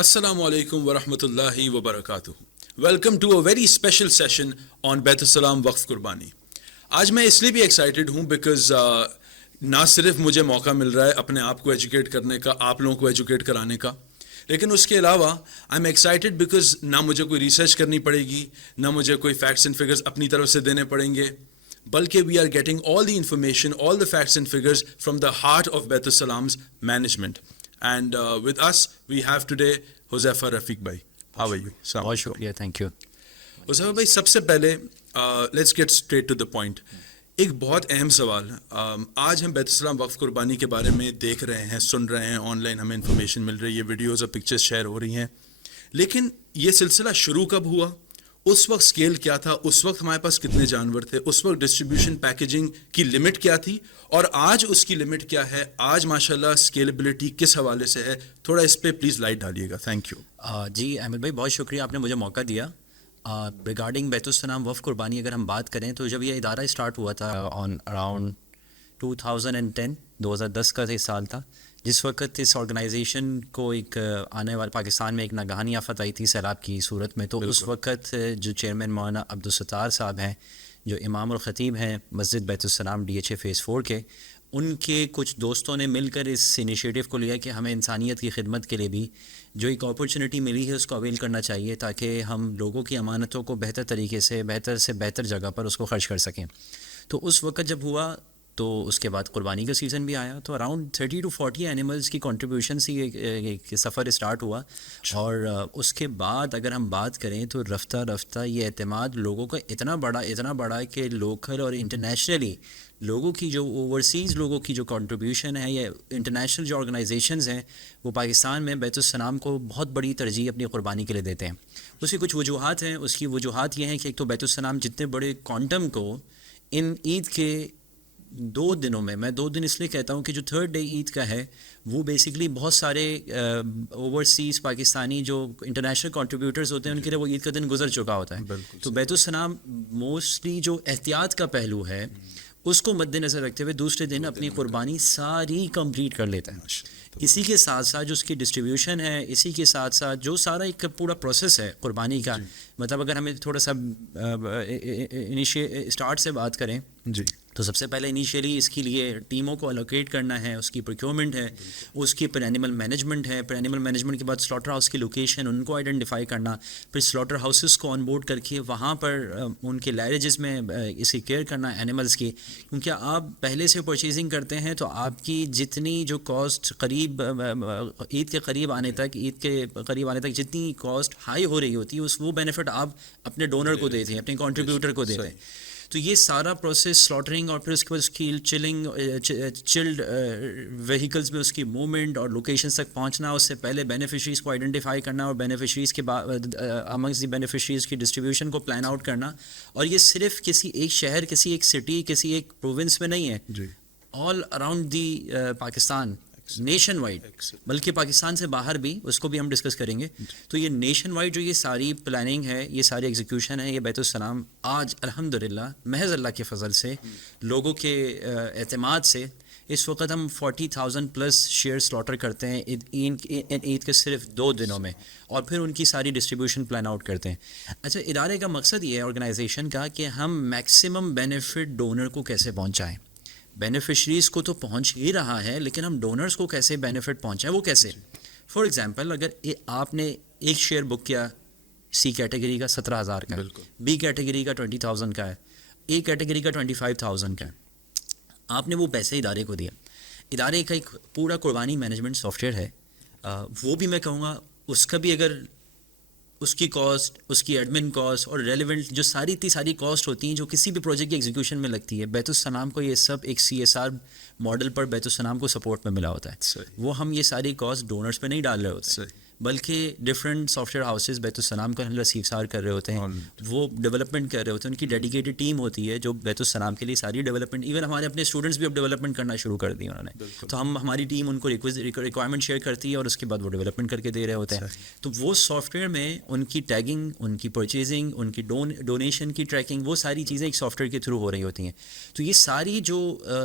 Assalamu alaikum wa rahmatullahi wa barakatuh. Welcome to a very special session on Bait Salam Waqf Qurbani. آج میں اس لیے بھی excited ہوں because نہ صرف مجھے موقع مل رہا ہے اپنے آپ کو ایجوکیٹ کرنے کا، آپ لوگوں کو ایجوکیٹ کرانے کا، لیکن اس کے علاوہ آئی ایم ایکسائٹیڈ بیکاز نہ مجھے کوئی ریسرچ کرنی پڑے گی، نہ مجھے کوئی فیکٹس اینڈ فگرز اپنی طرف سے دینے پڑیں گے، بلکہ we are getting all the information, all the facts and figures from the heart of Bait السلام's management. And with us we have today Huzaifa Rafiq بھائی. How are you? بہت شکریہ، تھینک یو. حذیفہ بھائی، سب سے پہلے let's get straight to the point. ایک بہت اہم سوال. آج ہم بیت السلام وقف قربانی کے بارے میں دیکھ رہے ہیں، سن رہے ہیں، آن لائن ہمیں انفارمیشن مل رہی ہے، ویڈیوز اور پکچرز شیئر ہو رہی ہیں، لیکن یہ سلسلہ شروع کب ہوا؟ اس وقت اسکیل کیا تھا؟ اس وقت ہمارے پاس کتنے جانور تھے؟ اس وقت ڈسٹریبیوشن پیکیجنگ کی لمٹ کیا تھی؟ اور آج اس کی لمٹ کیا ہے؟ آج ماشاءاللہ اسکیلیبلٹی کس حوالے سے ہے؟ تھوڑا اس پہ پلیز لائٹ ڈالیے گا. Thank you. جی احمد بھائی، بہت شکریہ، آپ نے مجھے موقع دیا. ریگارڈنگ بیت السلام وقف قربانی اگر ہم بات کریں تو جب یہ ادارہ اسٹارٹ ہوا تھا آن اراؤنڈ 2010 2010 کا یہ سال تھا، جس وقت اس آرگنائزیشن کو ایک آنے والے پاکستان میں ایک ناگہانی آفت آئی تھی سیلاب کی صورت میں. تو اس وقت جو چیئرمین مولانا عبدالستار صاحب ہیں، جو امام الخطیب ہیں مسجد بیت السلام DHA فیز 4 کے، ان کے کچھ دوستوں نے مل کر اس انیشیٹو کو لیا کہ ہمیں انسانیت کی خدمت کے لیے بھی جو ایک اپرچونٹی ملی ہے اس کو اویل کرنا چاہیے، تاکہ ہم لوگوں کی امانتوں کو بہتر طریقے سے بہتر جگہ پر اس کو خرچ کر سکیں. تو اس وقت جب ہوا تو اس کے بعد قربانی کا سیزن بھی آیا، تو اراؤنڈ 30 to 40 اینیملز کی کنٹریبیوشن سے یہ سفر اسٹارٹ ہوا. اور اس کے بعد اگر ہم بات کریں تو رفتہ رفتہ یہ اعتماد لوگوں کا اتنا بڑا کہ لوکل اور انٹرنیشنلی لوگوں کی جو اوورسیز لوگوں کی جو کنٹریبیوشن ہے یا انٹرنیشنل جو آرگنائزیشنز ہیں وہ پاکستان میں بیت السلام کو بہت بڑی ترجیح اپنی قربانی کے لیے دیتے ہیں. اس کی کچھ وجوہات ہیں. اس کی وجوہات یہ ہیں کہ ایک تو بیت السلام جتنے بڑے کوانٹم کو ان عید کے 2 دنوں میں 2 دن اس لیے کہتا ہوں کہ جو 3rd ڈے عید کا ہے وہ بیسکلی بہت سارے اوورسیز پاکستانی جو انٹرنیشنل کنٹریبیوٹرز ہوتے ہیں ان کے لیے وہ عید کا دن گزر چکا ہوتا ہے. تو بیت السلام موسٹلی جو احتیاط کا پہلو ہے اس کو مد نظر رکھتے ہوئے دوسرے دن اپنی قربانی ساری کمپلیٹ کر لیتا ہے. اسی کے ساتھ ساتھ جو اس کی ڈسٹریبیوشن ہے، اسی کے ساتھ ساتھ جو سارا ایک پورا پروسیس ہے قربانی کا، مطلب اگر ہمیں تھوڑا سا اسٹارٹ سے بات کریں جی، تو سب سے پہلے انیشیلی اس کے لیے ٹیموں کو الوکیٹ کرنا ہے، اس کی پروکیورمنٹ ہے، اس کی پر اینیمل مینجمنٹ ہے، پر اینیمل مینجمنٹ کے بعد سلاٹر ہاؤس کی لوکیشن ان کو آئیڈینٹیفائی کرنا، پھر سلاٹر ہاؤسز کو آن بورڈ کر کے وہاں پر ان کے لیریجز میں اس کی کیئر کرنا اینیملز کی. کیونکہ آپ پہلے سے پرچیزنگ کرتے ہیں تو آپ کی جتنی جو کاسٹ عید کے قریب آنے تک جتنی کاسٹ ہائی ہو رہی ہوتی ہے وہ بینیفٹ آپ اپنے ڈونر کو دیتے ہیں، اپنے کنٹریبیوٹر کو دیتے ہیں. تو یہ سارا پروسیس سلاٹرنگ اور پھر اس کے بعد اس کی چلڈ وہیکلز میں اس کی موومنٹ اور لوکیشنز تک پہنچنا، اس سے پہلے بینیفیشریز کو آئیڈینٹیفائی کرنا اور بینیفیشریز کے بعد امنگس دی بینیفیشریز کی ڈسٹریبیوشن کو پلان آؤٹ کرنا. اور یہ صرف کسی ایک شہر، کسی ایک سٹی، کسی ایک پروونس میں نہیں ہے، all around the Pakistan, nation wide, بلکہ پاکستان سے باہر بھی، اس کو بھی ہم ڈسکس کریں گے. تو یہ نیشن وائڈ جو یہ ساری پلاننگ ہے، یہ ساری ایگزیکیوشن ہے، یہ بیت السلام آج الحمدللہ محض اللہ کے فضل سے لوگوں کے اعتماد سے اس وقت ہم 40,000 پلس شیئر سلاٹر کرتے ہیں عید کے صرف 2 دنوں میں، اور پھر ان کی ساری ڈسٹریبیوشن پلان آؤٹ کرتے ہیں. اچھا، ادارے کا مقصد یہ ہے آرگنائزیشن کا کہ ہم میکسیمم بینیفٹ ڈونر کو کیسے پہنچائیں. بینیفیشریز کو تو پہنچ ہی رہا ہے، لیکن ہم ڈونرز کو کیسے بینیفٹ پہنچائیں، وہ کیسے؟ فار ایگزامپل، اگر آپ نے ایک شیئر بک کیا C کیٹیگری کا 17,000 کا، B کیٹیگری کا 20,000 کا ہے، A کیٹیگری کا 25,000 کا ہے، آپ نے وہ پیسے ادارے کو دیا. ادارے کا ایک پورا قربانی مینجمنٹ سافٹ ویئر ہے، وہ بھی میں کہوں گا اس کا بھی اگر اس کی کاسٹ، اس کی ایڈمن کاسٹ اور ریلیونٹ جو ساری کاسٹ ہوتی ہیں جو کسی بھی پروجیکٹ کی ایگزیکیوشن میں لگتی ہے، بیت السلام کو یہ سب ایک CSR ماڈل پر بیت السلام کو سپورٹ میں ملا ہوتا ہے. وہ ہم یہ ساری کاسٹ ڈونرز پہ نہیں ڈال رہے ہوتے ہیں، بلکہ ڈفرینٹ سافٹ ویئر ہاؤسز بیت السلام کا رسیفسار کر رہے ہوتے ہیں، وہ ڈیولپمنٹ کر رہے ہوتے ہیں. ان کی ڈیڈیکیٹڈ ٹیم ہوتی ہے جو بیت السلام کے لیے ساری ڈیولپمنٹ، ایون ہمارے اپنے اسٹوڈنٹس بھی اب ڈیولپمنٹ کرنا شروع کر دی انہوں نے. تو ہماری ٹیم ان کو ریکوائرمنٹ شیئر کرتی ہے اور اس کے بعد وہ ڈیولپمنٹ کر کے دے رہے ہوتے ہیں. تو وہ سافٹ ویئر میں ان کی ٹیگنگ، ان کی پرچیزنگ، ان کی ڈونیشن کی ٹریکنگ، وہ ساری چیزیں ایک سافٹ ویئر کے تھرو ہو رہی ہوتی ہیں. تو یہ ساری جو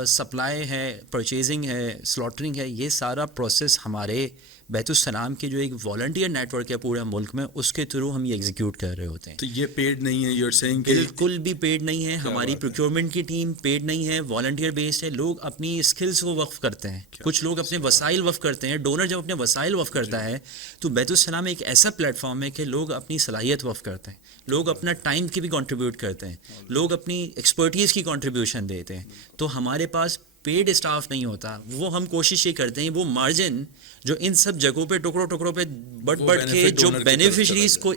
سپلائی ہے، پرچیزنگ ہے، سلاٹرنگ ہے، یہ سارا پروسیس ہمارے بیت السلام کے جو ایک والنٹیئر نیٹ ورک ہے پورے ملک میں، اس کے تھرو ہم یہ ایگزیکیوٹ کر رہے ہوتے ہیں. تو یہ پیڈ نہیں ہے، یو آر سیئنگ کہ بالکل بھی پیڈ نہیں ہے. ہماری پروکیورمنٹ کی ٹیم پیڈ نہیں ہے، والنٹیئر بیسڈ ہے. لوگ اپنی اسکلس کو وقف کرتے ہیں، کچھ لوگ اپنے وسائل وقف کرتے ہیں. ڈونر جب اپنے وسائل وقف کرتا ہے تو بیت السلام ایک ایسا پلیٹ فارم ہے کہ لوگ اپنی صلاحیت وقف کرتے ہیں، لوگ اپنا ٹائم کی بھی کنٹریبیوٹ کرتے ہیں، لوگ اپنی ایکسپرٹیز کی کنٹریبیوشن دیتے ہیں. تو ہمارے پاس پیڈ اسٹاف نہیں ہوتا. وہ ہم کوشش یہ کرتے ہیں وہ مارجن جو ان سب جگہوں پہ ٹکڑوں پہ بٹ کے جو بینیفیشریز کو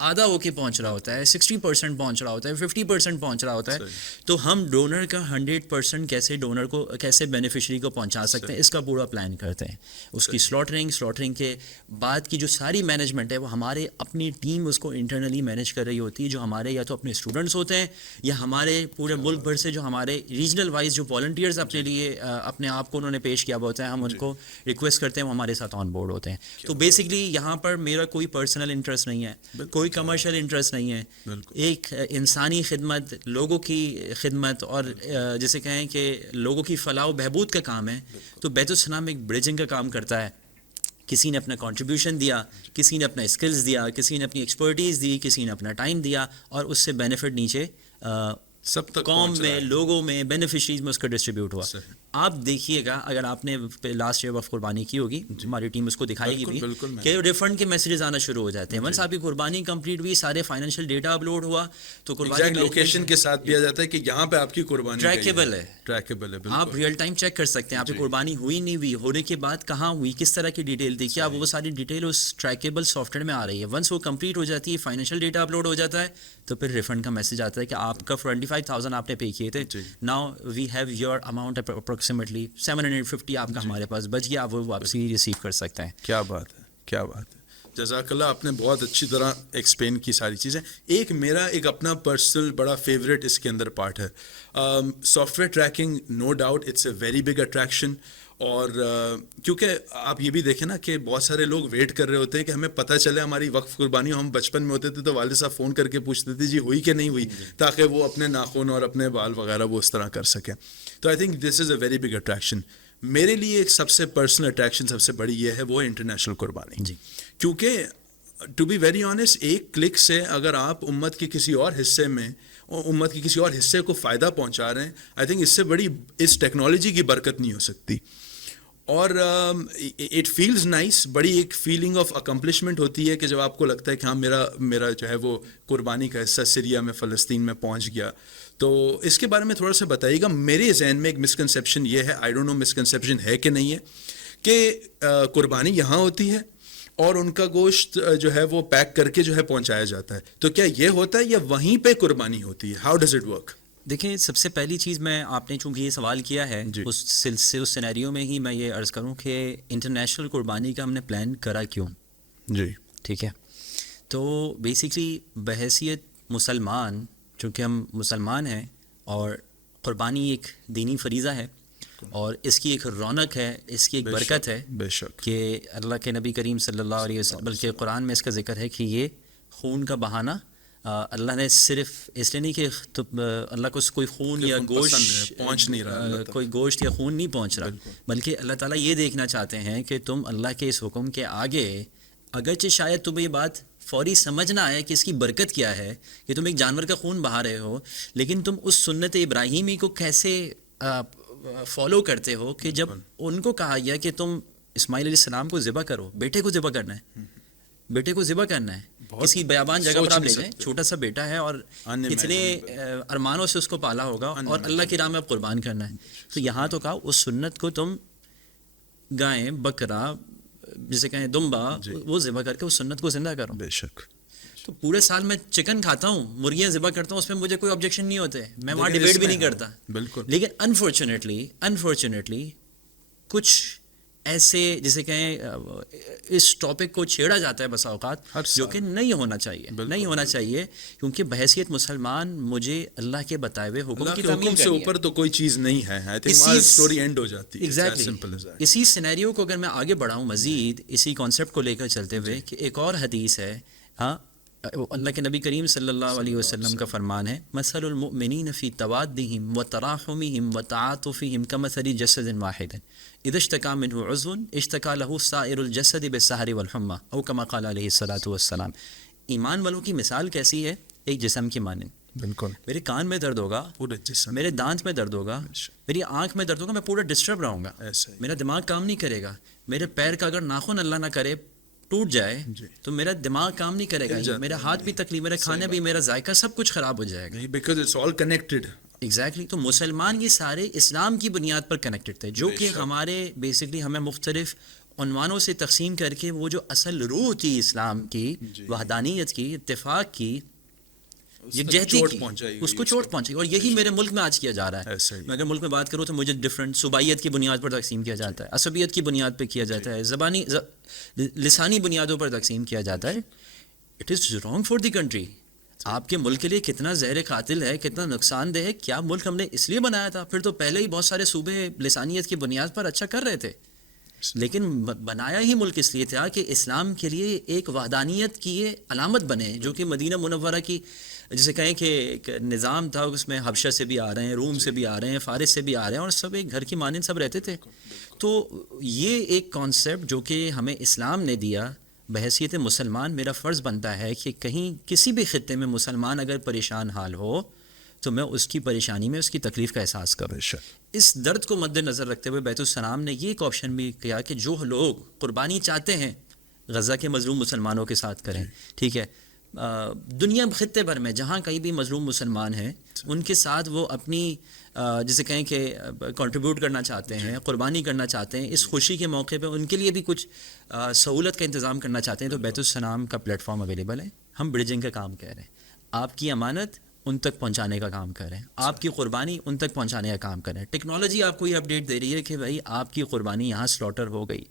آدھا ہو کے پہنچ رہا ہوتا ہے، 60% پہنچ رہا ہوتا ہے، 50% پہنچ رہا ہوتا ہے. تو ہم ڈونر کا 100% کیسے ڈونر کو کیسے بینیفیشری کو پہنچا سکتے ہیں، اس کا پورا پلان کرتے ہیں. اس کی سلاٹرنگ کے بعد کی جو ساری مینجمنٹ ہے وہ ہمارے اپنی ٹیم اس کو انٹرنلی مینیج کر رہی ہوتی ہے، جو ہمارے یا تو اپنے اسٹوڈنٹس ہوتے ہیں یا ہمارے پورے ملک بھر سے جو ہمارے ریجنل وائز جو والنٹیئرز اپنے لیے اپنے آپ کو انہوں نے پیش کیا ہوا ہوتا ہے، ہم ان کو ریکویسٹ کرتے ہیں، وہ ہمارے ساتھ آن بورڈ ہوتے ہیں. تو بیسکلی یہاں پر میرا کوئی پرسنل انٹرسٹ نہیں ہے، کوئی کمرشل انٹرسٹ نہیں ہے. ایک انسانی خدمت، لوگوں کی خدمت اور جسے کہیں کہ لوگوں کی فلاح و بہبود کا کام ہے. تو بیت السلام ایک برجنگ کا کام کرتا ہے. کسی نے اپنا کنٹریبیوشن دیا، کسی نے اپنا اسکلز دیا، کسی نے اپنی ایکسپرٹیز دی، کسی نے اپنا ٹائم دیا، اور اس سے بینیفٹ نیچے سب تک قوم میں، لوگوں میں، بینیفیشریز میں اس کا ڈسٹریبیوٹ ہوا. آپ دیکھیے گا، اگر آپ نے لاسٹ ایئر وقف قربانی کی ہوگی، ہماری ٹیم اس کو دکھائے گی بھی کہ ریفنڈ کے میسیجز آنا شروع ہو جاتے ہیں. ونس آپ کی قربانی کمپلیٹ ہوئی، سارے فائنینشیل ڈیٹا اپلوڈ ہوا تو قربانی لوکیشن کے ساتھ دیا جاتا ہے کہ یہاں پہ آپ کی قربانی ٹریکیبل ہے. بالکل آپ ریئل ٹائم چیک کر سکتے ہیں آپ کی قربانی ہوئی نہیں ہوئی، ہونے کے بعد کہاں ہوئی، کس طرح کی ڈیٹیل تھی، کیا وہ ساری ڈیٹیل اس ٹریکیبل سافٹ ویئر میں آ رہی ہے. ونس وہ کمپلیٹ ہو جاتی ہے، فائنینشیل ڈیٹا اپلوڈ ہو جاتا ہے، تو پھر ریفنڈ کا میسج آتا ہے کہ آپ کا 25,000 آپ نے پے کیے تھے، now we have your amount approximately 750 آپ کا ہمارے پاس بچ گیا، آپ وہ واپسی ریسیو کر سکتے ہیں. کیا بات ہے، کیا بات ہے. جزاک اللہ، آپ نے بہت اچھی طرح ایکسپلین کی ساری چیزیں. میرا ایک اپنا پرسنل بڑا فیوریٹ اس کے اندر پارٹ ہے software tracking. No doubt it's a very big attraction. اور کیونکہ آپ یہ بھی دیکھیں نا کہ بہت سارے لوگ ویٹ کر رہے ہوتے ہیں کہ ہمیں پتہ چلے ہماری وقف قربانی. ہم بچپن میں ہوتے تھے تو والد صاحب فون کر کے پوچھتے تھے جی ہوئی کہ نہیں ہوئی، تاکہ وہ اپنے ناخن اور اپنے بال وغیرہ وہ اس طرح کر سکیں. تو I think this is a very big attraction. میرے لیے ایک سب سے پرسنل اٹریکشن سب سے بڑی یہ ہے، وہ انٹرنیشنل قربانی. جی، کیونکہ ٹو بی ویری آنیسٹ، ایک کلک سے اگر آپ امت کے کسی اور حصے میں، امت کے کسی اور حصے کو فائدہ پہنچا رہے ہیں، آئی تھنک اس سے بڑی اس ٹیکنالوجی کی برکت نہیں ہو سکتی. اور اٹ فیلز نائس. بڑی ایک فیلنگ آف اکمپلشمنٹ ہوتی ہے کہ جب آپ کو لگتا ہے کہ ہاں میرا جو ہے وہ قربانی کا حصہ سیریا میں، فلسطین میں پہنچ گیا. تو اس کے بارے میں تھوڑا سا بتائیے گا. میرے ذہن میں ایک مسکنسیپشن یہ ہے، آئی ڈونٹ نو مسکنسیپشن ہے کہ نہیں ہے، کہ قربانی یہاں ہوتی ہے اور ان کا گوشت جو ہے وہ پیک کر کے جو ہے پہنچایا جاتا ہے. تو کیا یہ ہوتا ہے یا وہیں پہ قربانی ہوتی ہے؟ How does it work? دیکھیں، سب سے پہلی چیز میں، آپ نے چونکہ یہ سوال کیا ہے، اس سینیریو میں ہی میں یہ عرض کروں کہ انٹرنیشنل قربانی کا ہم نے پلان کرا کیوں. جی ٹھیک ہے. تو بیسکلی بحیثیت مسلمان، چونکہ ہم مسلمان ہیں اور قربانی ایک دینی فریضہ ہے اور اس کی ایک رونق ہے، اس کی ایک برکت ہے، بے شک، کہ اللہ کے نبی کریم صلی اللہ علیہ وسلم، بلکہ قرآن میں اس کا ذکر ہے کہ یہ خون کا بہانہ اللہ نے صرف اس لیے نہیں کہ اللہ کو کوئی خون یا گوشت پہنچ نہیں رہا، کوئی گوشت یا خون نہیں پہنچ رہا، بلکہ اللہ تعالیٰ یہ دیکھنا چاہتے ہیں کہ تم اللہ کے اس حکم کے آگے، اگرچہ شاید تمہیں یہ بات فوری سمجھ نہ آئے کہ اس کی برکت کیا ہے کہ تم ایک جانور کا خون بہا رہے ہو، لیکن تم اس سنت ابراہیمی کو کیسے فالو کرتے ہو کہ جب ان کو کہا گیا کہ تم اسماعیل علیہ السلام کو ذبح کرو، بیٹے کو ذبح کرنا ہے، بیٹے کو ذبح کرنا ہے. کسی بیابان جگہ پر آپ لے جائیں، چھوٹا سا بیٹا ہے اور اتنے ارمانوں سے اس کو پالا ہوگا اور اللہ کی راہ میں اب قربان کرنا ہے. تو یہاں تو کہا اس سنت کو تم گائیں، بکرا، جسے کہیں دمبا، وہ ذبح کر کے اس سنت کو زندہ کرو. بے شک. تو پورے سال میں چکن کھاتا ہوں، مرغیاں ذبح کرتا ہوں، اس میں مجھے کوئی آبجیکشن نہیں ہوتے، میں وہاں ڈیبیٹ بھی نہیں کرتا. بالکل. لیکن انفارچونیٹلی کچھ ایسے جسے کہیں اس ٹاپک کو چھیڑا جاتا ہے بسا اوقات، جو کہ نہیں ہونا چاہیے، کیونکہ بحیثیت مسلمان مجھے اللہ کے بتائے ہوئے حکم کی تعمیل سے اوپر تو کوئی چیز نہیں ہے. I think ہماری سٹوری اینڈ ہو جاتی ہے. ایگزیکٹلی. اسی سینیریو کو اگر میں آگے بڑھاؤں مزید اسی کانسیپٹ کو لے کر چلتے ہوئے، کہ ایک اور حدیث ہے، ہاں، اللہ کے نبی کریم صلی اللہ علیہ وسلم کا فرمان ہے مثل المؤمنین فی توادہم وتراحمہم وتعاطفہم کمثل جسد واحد اذا اشتکا منہ عضو اشتکا لہ سائر الجسد بالسہر والحمى او کما قال علیہ الصلوۃ والسلام. ایمان والوں کی مثال کیسی ہے؟ ایک جسم کی مانند. بالکل. میرے کان میں درد ہوگا، پورے جسم، میرے دانت میں درد ہوگا، میری آنکھ میں درد ہوگا، میں پورا ڈسٹرب رہوں گا، ایسا ہی. میرا دماغ کام نہیں کرے گا. میرے پیر کا اگر ناخن اللہ نہ کرے ٹوٹ جائے تو میرا دماغ کام نہیں کرے گا، میرا ہاتھ بھی تکلیف، میرا کھانا بھی، میرا ذائقہ سب کچھ خراب ہو جائے گا. Because it's all connected. Exactly. تو مسلمان یہ سارے اسلام کی بنیاد پر کنیکٹڈ تھے، جو کہ ہمارے بیسکلی ہمیں مختلف عنوانوں سے تقسیم کر کے وہ جو اصل روح تھی اسلام کی، وحدانیت کی، اتفاق کی، یکجہتی کی، اس کو چوٹ پہنچی. اور یہی میرے ملک میں آج کیا جا رہا ہے. میں اگر ملک میں بات کروں تو مجھے ڈفرینٹ صوبائیت کی بنیاد پر تقسیم کیا جاتا ہے، عصبیت کی بنیاد پہ کیا جاتا ہے، زبانی لسانی بنیادوں پر تقسیم کیا جاتا ہے. It is wrong for the country. آپ کے ملک کے لیے کتنا زہر قاتل ہے، کتنا نقصان دہ ہے. کیا ملک ہم نے اس لیے بنایا تھا؟ پھر تو پہلے ہی بہت سارے صوبے لسانیت کی بنیاد پر اچھا کر رہے تھے، لیکن بنایا ہی ملک اس لیے تھا کہ اسلام کے لیے ایک وحدانیت کی یہ علامت بنے، جو کہ مدینہ منورہ کی جسے کہیں کہ ایک نظام تھا، اس میں حبشہ سے بھی آ رہے ہیں، روم سے بھی آ رہے ہیں، فارس سے بھی آ رہے ہیں، اور سب ایک گھر کی مانند سب رہتے تھے. تو یہ ایک کانسیپٹ جو کہ ہمیں اسلام نے دیا، بحیثیت مسلمان میرا فرض بنتا ہے کہ کہیں کسی بھی خطے میں مسلمان اگر پریشان حال ہو تو میں اس کی پریشانی میں اس کی تکلیف کا احساس کروں. اس درد کو مد نظر رکھتے ہوئے بیت السلام نے یہ ایک آپشن بھی کیا کہ جو لوگ قربانی چاہتے ہیں غزہ کے مظلوم مسلمانوں کے ساتھ کریں. ٹھیک ہے، دنیا خطے بھر میں جہاں کہیں بھی مظلوم مسلمان ہیں ان کے ساتھ وہ اپنی جسے کہیں کہ کنٹریبیوٹ کرنا چاہتے ہیں، قربانی کرنا چاہتے ہیں، اس خوشی کے موقع پہ ان کے لیے بھی کچھ سہولت کا انتظام کرنا چاہتے ہیں، تو بیت السلام کا پلیٹ فارم اویلیبل ہے. ہم بریجنگ کا کام کر رہے ہیں، آپ کی امانت ان تک پہنچانے کا کام کر رہے ہیں، آپ کی قربانی ان تک پہنچانے کا کام کر رہے ہیں. ٹیکنالوجی آپ کو یہ اپڈیٹ دے رہی ہے کہ بھائی آپ کی قربانی یہاں سلاٹر ہو گئی.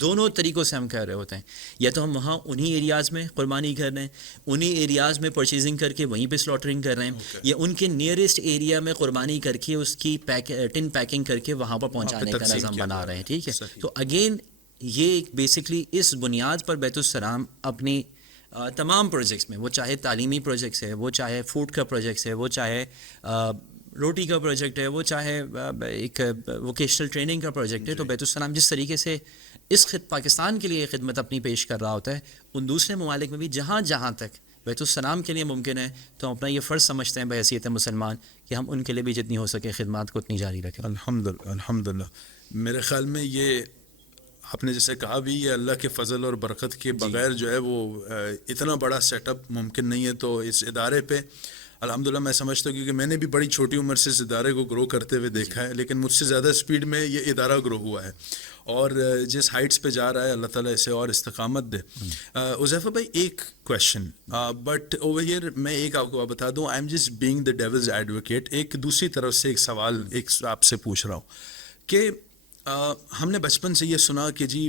دونوں طریقوں سے ہم کہہ رہے ہوتے ہیں، یا تو ہم وہاں انہی ایریاز میں قربانی کر رہے ہیں، انہی ایریاز میں پرچیزنگ کر کے وہیں پہ سلاٹرنگ کر رہے ہیں، یا ان کے نیئرسٹ ایریا میں قربانی کر کے اس کی ٹن پیکنگ کر کے وہاں پر پہنچانے کا نظام بنا رہے ہیں. ٹھیک ہے، تو اگین یہ بیسکلی اس بنیاد پر بیت السلام اپنی تمام پروجیکٹس میں، وہ چاہے تعلیمی پروجیکٹس ہے، وہ چاہے فوڈ کا پروجیکٹس ہے، وہ چاہے روٹی کا پروجیکٹ ہے، وہ چاہے ایک ووکیشنل ٹریننگ کا پروجیکٹ ہے، تو بیت السلام جس طریقے سے اس پاکستان کے لیے خدمت اپنی پیش کر رہا ہوتا ہے، ان دوسرے ممالک میں بھی جہاں جہاں تک بیت السلام کے لیے ممکن ہے تو ہم اپنا یہ فرض سمجھتے ہیں بحیثیت مسلمان کہ ہم ان کے لیے بھی جتنی ہو سکے خدمات کو اتنی جاری رکھیں. الحمدللہ. میرے خیال میں یہ آپ نے جیسے کہا بھی، یہ اللہ کے فضل اور برکت کے بغیر جو ہے وہ اتنا بڑا سیٹ اپ ممکن نہیں ہے. تو اس ادارے پہ الحمدللہ میں سمجھتا ہوں، کیونکہ میں نے بھی بڑی چھوٹی عمر سے اس ادارے کو گرو کرتے ہوئے دیکھا ہے، لیکن مجھ سے زیادہ اسپیڈ میں یہ ادارہ گرو ہوا ہے، اور جس ہائٹس پہ جا رہا ہے اللہ تعالیٰ اسے اور استقامت دے. حذیفہ بھائی ایک کویشچن، بٹ اوور ہیئر میں ایک آپ کو بتا دوں، I am just being the devil's advocate. ایک دوسری طرف سے ایک سوال ایک آپ سے پوچھ رہا ہوں کہ ہم نے بچپن سے یہ سنا کہ جی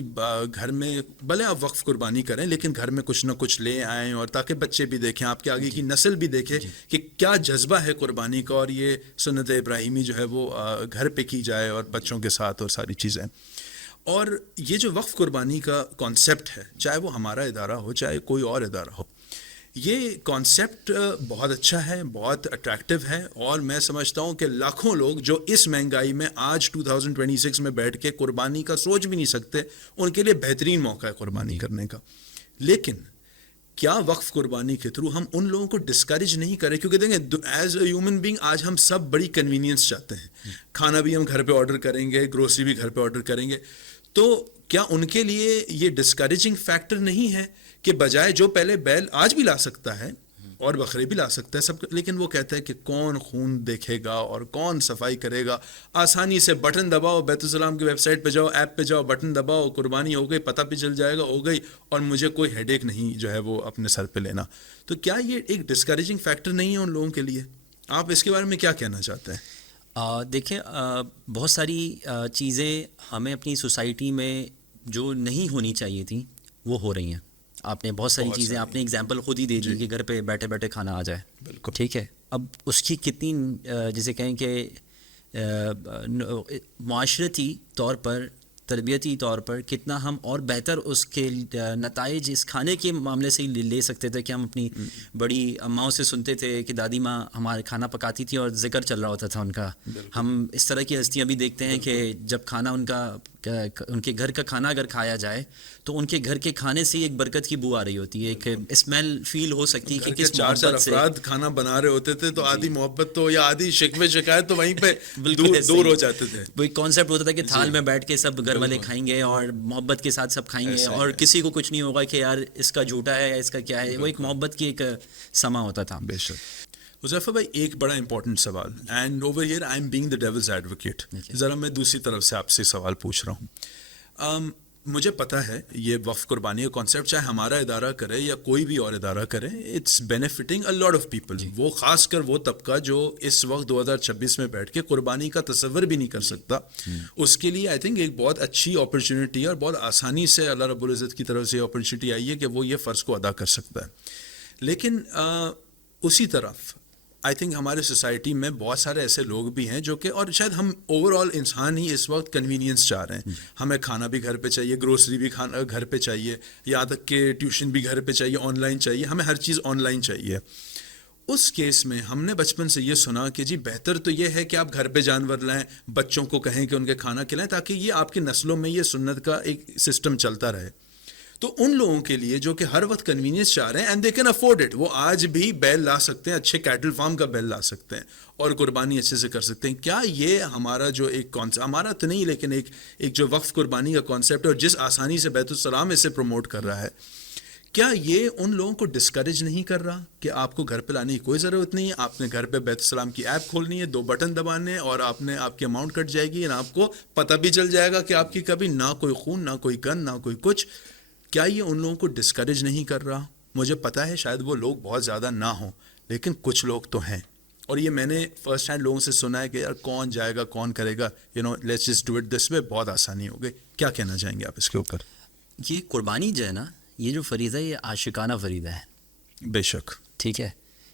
گھر میں بھلے آپ وقف قربانی کریں لیکن گھر میں کچھ نہ کچھ لے آئیں، اور تاکہ بچے بھی دیکھیں، آپ کے آگے کی نسل بھی دیکھے کہ کیا جذبہ ہے قربانی کا، اور یہ سنت ابراہیمی جو ہے وہ گھر پہ کی جائے اور بچوں کے ساتھ اور ساری چیزیں. اور یہ جو وقف قربانی کا کانسیپٹ ہے، چاہے وہ ہمارا ادارہ ہو چاہے کوئی اور ادارہ ہو، یہ کانسیپٹ بہت اچھا ہے، بہت اٹریکٹیو ہے، اور میں سمجھتا ہوں کہ لاکھوں لوگ جو اس مہنگائی میں آج 2026 میں بیٹھ کے قربانی کا سوچ بھی نہیں سکتے، ان کے لیے بہترین موقع ہے قربانی کرنے کا. لیکن کیا وقف قربانی کے تھرو ہم ان لوگوں کو ڈسکریج نہیں کریں؟ کیونکہ دیکھیں ایز اے ہیومن بینگ آج ہم سب بڑی کنوینئنس چاہتے ہیں، کھانا بھی ہم گھر پہ آرڈر کریں گے، گروسری بھی گھر پہ آرڈر کریں گے. تو کیا ان کے لیے یہ ڈسکریجنگ فیکٹر نہیں ہے کہ بجائے جو پہلے بیل آج بھی لا سکتا ہے اور بکرے بھی لا سکتا ہے سب، لیکن وہ کہتا ہے کہ کون خون دیکھے گا اور کون صفائی کرے گا، آسانی سے بٹن دباؤ، بیت السلام کی ویب سائٹ پہ جاؤ، ایپ پہ جاؤ، بٹن دباؤ، قربانی ہو گئی، پتہ بھی چل جائے گا، ہو گئی، اور مجھے کوئی ہیڈ ایک نہیں جو ہے وہ اپنے سر پہ لینا. تو کیا یہ ایک ڈسکریجنگ فیکٹر نہیں ہے ان لوگوں کے لیے؟ آپ اس کے بارے میں کیا کہنا چاہتے ہیں؟ دیکھیں بہت ساری چیزیں ہمیں اپنی سوسائٹی میں جو نہیں ہونی چاہیے تھیں وہ ہو رہی ہیں. آپ نے بہت ساری چیزیں، آپ نے اگزامپل خود ہی دے دی کہ گھر پہ بیٹھے بیٹھے کھانا آ جائے. بالکل ٹھیک ہے، اب اس کی کتنی جسے کہیں کہ معاشرتی طور پر تربیتی طور پر کتنا ہم اور بہتر اس کے نتائج اس کھانے کے معاملے سے ہی لے سکتے تھے کہ ہم اپنی بڑی اماؤں سے سنتے تھے کہ دادی ماں ہمارے کھانا پکاتی تھی اور ذکر چل رہا ہوتا تھا ان کا. ہم اس طرح کی ہستیاں بھی دیکھتے ہیں کہ جب کھانا ان کے گھر کا کھانا اگر کھایا جائے تو ان کے گھر کے کھانے سے ایک برکت کی بو آ رہی ہوتی ہے, ایک اسمیل فیل ہو سکتی ہے کہ کس چار محبت سے افراد کھانا بنا رہے ہوتے تھے تو آدھی محبت تو یا آدھی شکوے شکایت تو وہیں پہ دور ہو جاتے تھے. وہ ایک کانسیپٹ ہوتا تھا کہ تھال میں بیٹھ کے سب گھر والے کھائیں گے اور محبت کے ساتھ سب کھائیں گے اور کسی کو کچھ نہیں ہوگا کہ یار اس کا جھوٹا ہے یا اس کا کیا ہے. وہ ایک محبت کی ایک سما ہوتا تھا. بے شک. حذیفہ بھائی ایک بڑا امپورٹنٹ سوال, and over here I am being the devil's advocate, ذرا میں دوسری طرف سے آپ سے سوال پوچھ رہا ہوں. مجھے پتہ ہے یہ وقف قربانی کا کانسیپٹ چاہے ہمارا ادارہ کرے یا کوئی بھی اور ادارہ کرے, it's benefiting a lot of people. وہ خاص کر وہ طبقہ جو اس وقت 2026 میں بیٹھ کے قربانی کا تصور بھی نہیں کر سکتا, اس کے لیے آئی تھنک ایک بہت اچھی اپرچونیٹی ہے اور بہت آسانی سے اللہ رب العزت کی طرف سے اپرچونیٹی آئی ہے کہ وہ یہ فرض کو ادا کر سکتا ہے. لیکن اسی طرف آئی تھنک ہمارے سوسائٹی میں بہت سارے ایسے لوگ بھی ہیں جو کہ, اور شاید ہم اوور آل انسان ہی اس وقت کنوینئنس چاہ رہے ہیں. ہمیں کھانا بھی گھر پہ چاہیے, گروسری بھی گھر پہ چاہیے, یہاں تک کہ ٹیوشن بھی گھر پہ چاہیے, آن لائن چاہیے, ہمیں ہر چیز آن لائن چاہیے. اس کیس میں ہم نے بچپن سے یہ سنا کہ جی بہتر تو یہ ہے کہ آپ گھر پہ جانور لائیں, بچوں کو کہیں کہ ان کے کھانا کھلائیں تاکہ یہ آپ کی نسلوں میں یہ سنت کا ایک سسٹم چلتا رہے. تو ان لوگوں کے لیے جو کہ ہر وقت کنوینئنس چاہ رہے ہیں and they can afford it, وہ آج بھی بیل لا سکتے ہیں, اچھے کیٹل فارم کا بیل لا سکتے ہیں اور قربانی اچھے سے کر سکتے ہیں. کیا یہ ہمارا جو ایک کانسیپٹ, ہمارا تو نہیں لیکن ایک جو وقف قربانی کا کانسیپٹ ہے اور جس آسانی سے بیت السلام اسے پروموٹ کر رہا ہے, کیا یہ ان لوگوں کو ڈسکریج نہیں کر رہا کہ آپ کو گھر پہ لانے کی کوئی ضرورت نہیں ہے, آپ نے گھر پہ بیت السلام کی ایپ کھولنی ہے, 2 بٹن دبانے اور آپ کی اماؤنٹ کٹ جائے گی, آپ کو پتہ بھی چل جائے گا کہ آپ کی کبھی نہ کوئی خون, نہ کوئی گند, نہ کوئی کچھ. کیا یہ ان لوگوں کو ڈسکریج نہیں کر رہا؟ مجھے پتہ ہے شاید وہ لوگ بہت زیادہ نہ ہوں, لیکن کچھ لوگ تو ہیں, اور یہ میں نے فرسٹ ہینڈ لوگوں سے سنا ہے کہ یار کون جائے گا, کون کرے گا, let's just do it this way, بہت آسانی ہو گئی. کیا کہنا چاہیں گے آپ اس کے اوپر؟ یہ قربانی جو ہے نا, یہ جو فریضہ ہے یہ عاشقانہ فریضہ ہے. بے شک. ٹھیک ہے,